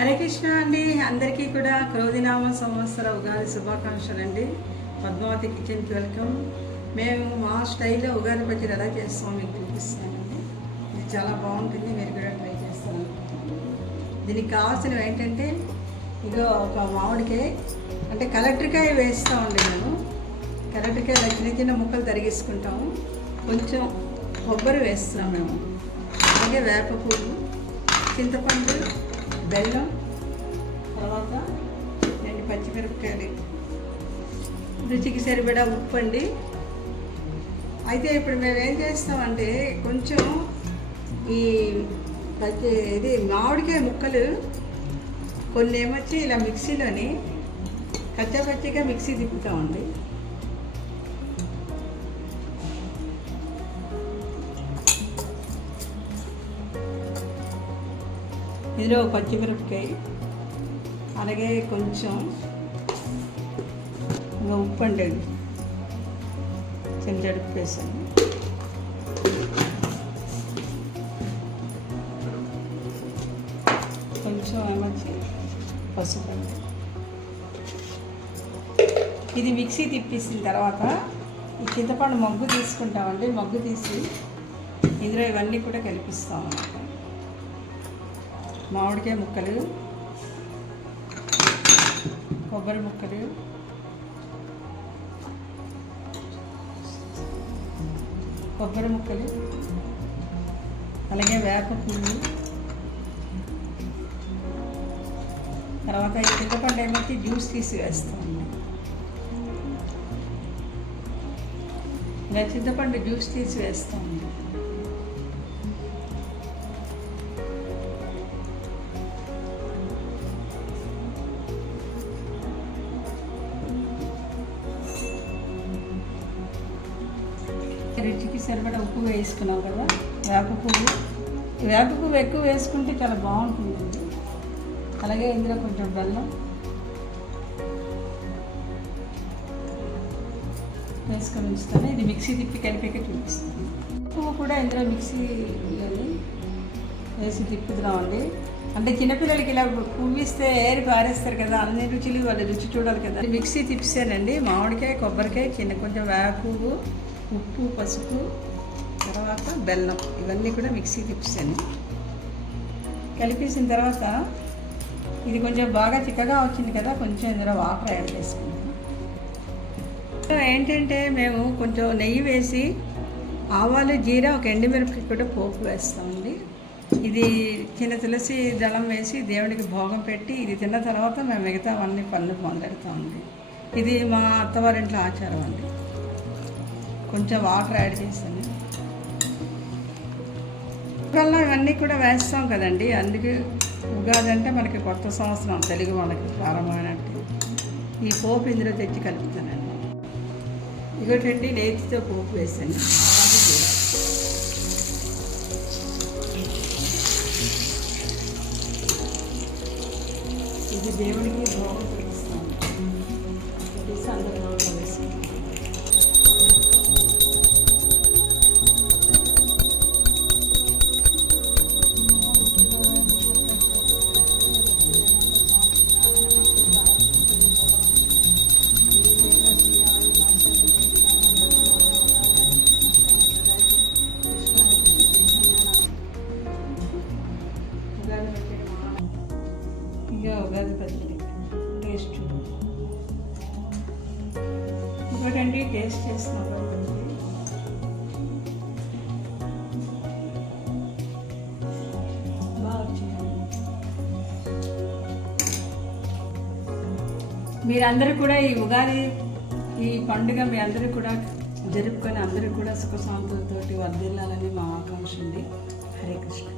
హరే కృష్ణ అండి. అందరికీ కూడా క్రోధినామ సంవత్సర ఉగాది శుభాకాంక్షలు అండి. పద్మావతి కిచెన్కి వెల్కమ్. మేము మా స్టైల్లో ఉగాది పచ్చడి ఎలా చేస్తామో మీకు చూపిస్తానండి. ఇది చాలా బాగుంటుంది, మీరు కూడా ట్రై చేస్తాను. దీనికి కావాల్సినవి ఏంటంటే ఇగో ఒక మామిడికాయ, అంటే కలెక్టర్కాయ వేస్తామండి. మేము కలెక్టర్కాయ చిన్న చిన్న ముక్కలు తరిగేసుకుంటాము. కొంచెం కొబ్బరి వేస్తున్నాం మేము, అలాగే వేప పువ్వు, చింతపండు, బెల్లం, తర్వాత 2 పచ్చిమిరపకాయలు, రుచికి సరిపడా ఉప్పు అండి. అయితే ఇప్పుడు మేము ఏం చేస్తామంటే కొంచెం ఇది మామిడికాయ ముక్కలు కొన్ని ఏమొచ్చి ఇలా మిక్సీలోని కచ్చాపచ్చిగా మిక్సీ తిప్పుతామండి. ఇందులో పచ్చిమిరపకాయ, అలాగే కొంచెం ఉప్పు అండి, చెంచాడు వేసాను. కొంచెం ఏమొచ్చి పసుపు అండి. ఇది మిక్సీ తిప్పేసిన తర్వాత ఈ చింతపండు మగ్గు తీసుకుంటామండి. మగ్గు తీసి ఇందులో ఇవన్నీ కూడా కలిపిస్తాం అన్నమాట. మామిడికాయ ముక్కలు, కొబ్బరి ముక్కలు, అలాగే వేప పువ్వు, తర్వాత ఈ చింతపండు ఏమైతే జ్యూస్ తీసి వేస్తాం. ఇలా చింతపండు జ్యూస్ తీసి వేస్తాం. రుచికి సరిపడా ఉప్పు వేసుకున్నాం కదా. వేప పువ్వు ఎక్కువ వేసుకుంటే చాలా బాగుంటుందండి. అలాగే ఇందులో కొంచెం బెల్లం వేసుకొని ఉంచుతాను. ఇది మిక్సీ తిప్పి కలిపాక చూపిస్తాను. పువ్వు కూడా ఇందులో మిక్సీలోని వేసి తిప్పుతున్నామండి. అంటే చిన్నపిల్లలకి ఇలా పువ్విస్తే ఏరి పారేస్తారు కదా, అన్ని రుచులు వాళ్ళ రుచి చూడాలి కదా. మిక్సీ తిప్పానండి. మామిడికాయ, కొబ్బరికాయ, కొంచెం వేప పువ్వు, ఉప్పు, పసుపు, తర్వాత బెల్లం, ఇవన్నీ కూడా మిక్సీ తిప్పాను. కలిపేసిన తర్వాత ఇది కొంచెం బాగా చిక్కగా వచ్చింది కదా, కొంచెం ఇందులో వాటర్ యాడ్ చేసుకుంటాం. ఏంటంటే మేము కొంచెం నెయ్యి వేసి ఆవాలు, జీరా, ఒక ఎండుమిరపకాయ కూడా పోపు వేస్తామండి. ఇది చిన్న తులసి దళం వేసి దేవుడికి భోగం పెట్టి ఇది తిన్న తర్వాత మేము మిగతా అన్ని పనులు మొదలెడతామండి. ఇది మా అత్తవారింట్లో ఆచారం అండి. కొంచెం వాటర్ యాడ్ చేశాను. కల్లా ఇవన్నీ కూడా వేస్తాం కదండి. అందుకే ఉగాది అంటే మనకి కొత్త సంవత్సరం, తెలుగు వాళ్ళకి ప్రారంభమైనట్టు. ఈ పోపు ఇందులో తెచ్చి కలుపుతానండి. ఇంకోటండి, నేతితో పోపు వేసాను. ఇది దేవుడికి భోగం పెట్టిస్తాం. అందరూ వేసి ఉగాది పచ్చడి టేస్ట్ ఇంకోటండి. టేస్ట్ చేస్తున్నాం బాగా వచ్చింది. మీరందరూ కూడా ఈ ఉగాది, ఈ పండుగ మీ అందరూ కూడా జరుపుకొని అందరూ కూడా సుఖ శాంతులతోటి వర్ధిల్లాలని మా ఆకాంక్ష ఉంది. హరే కృష్ణ.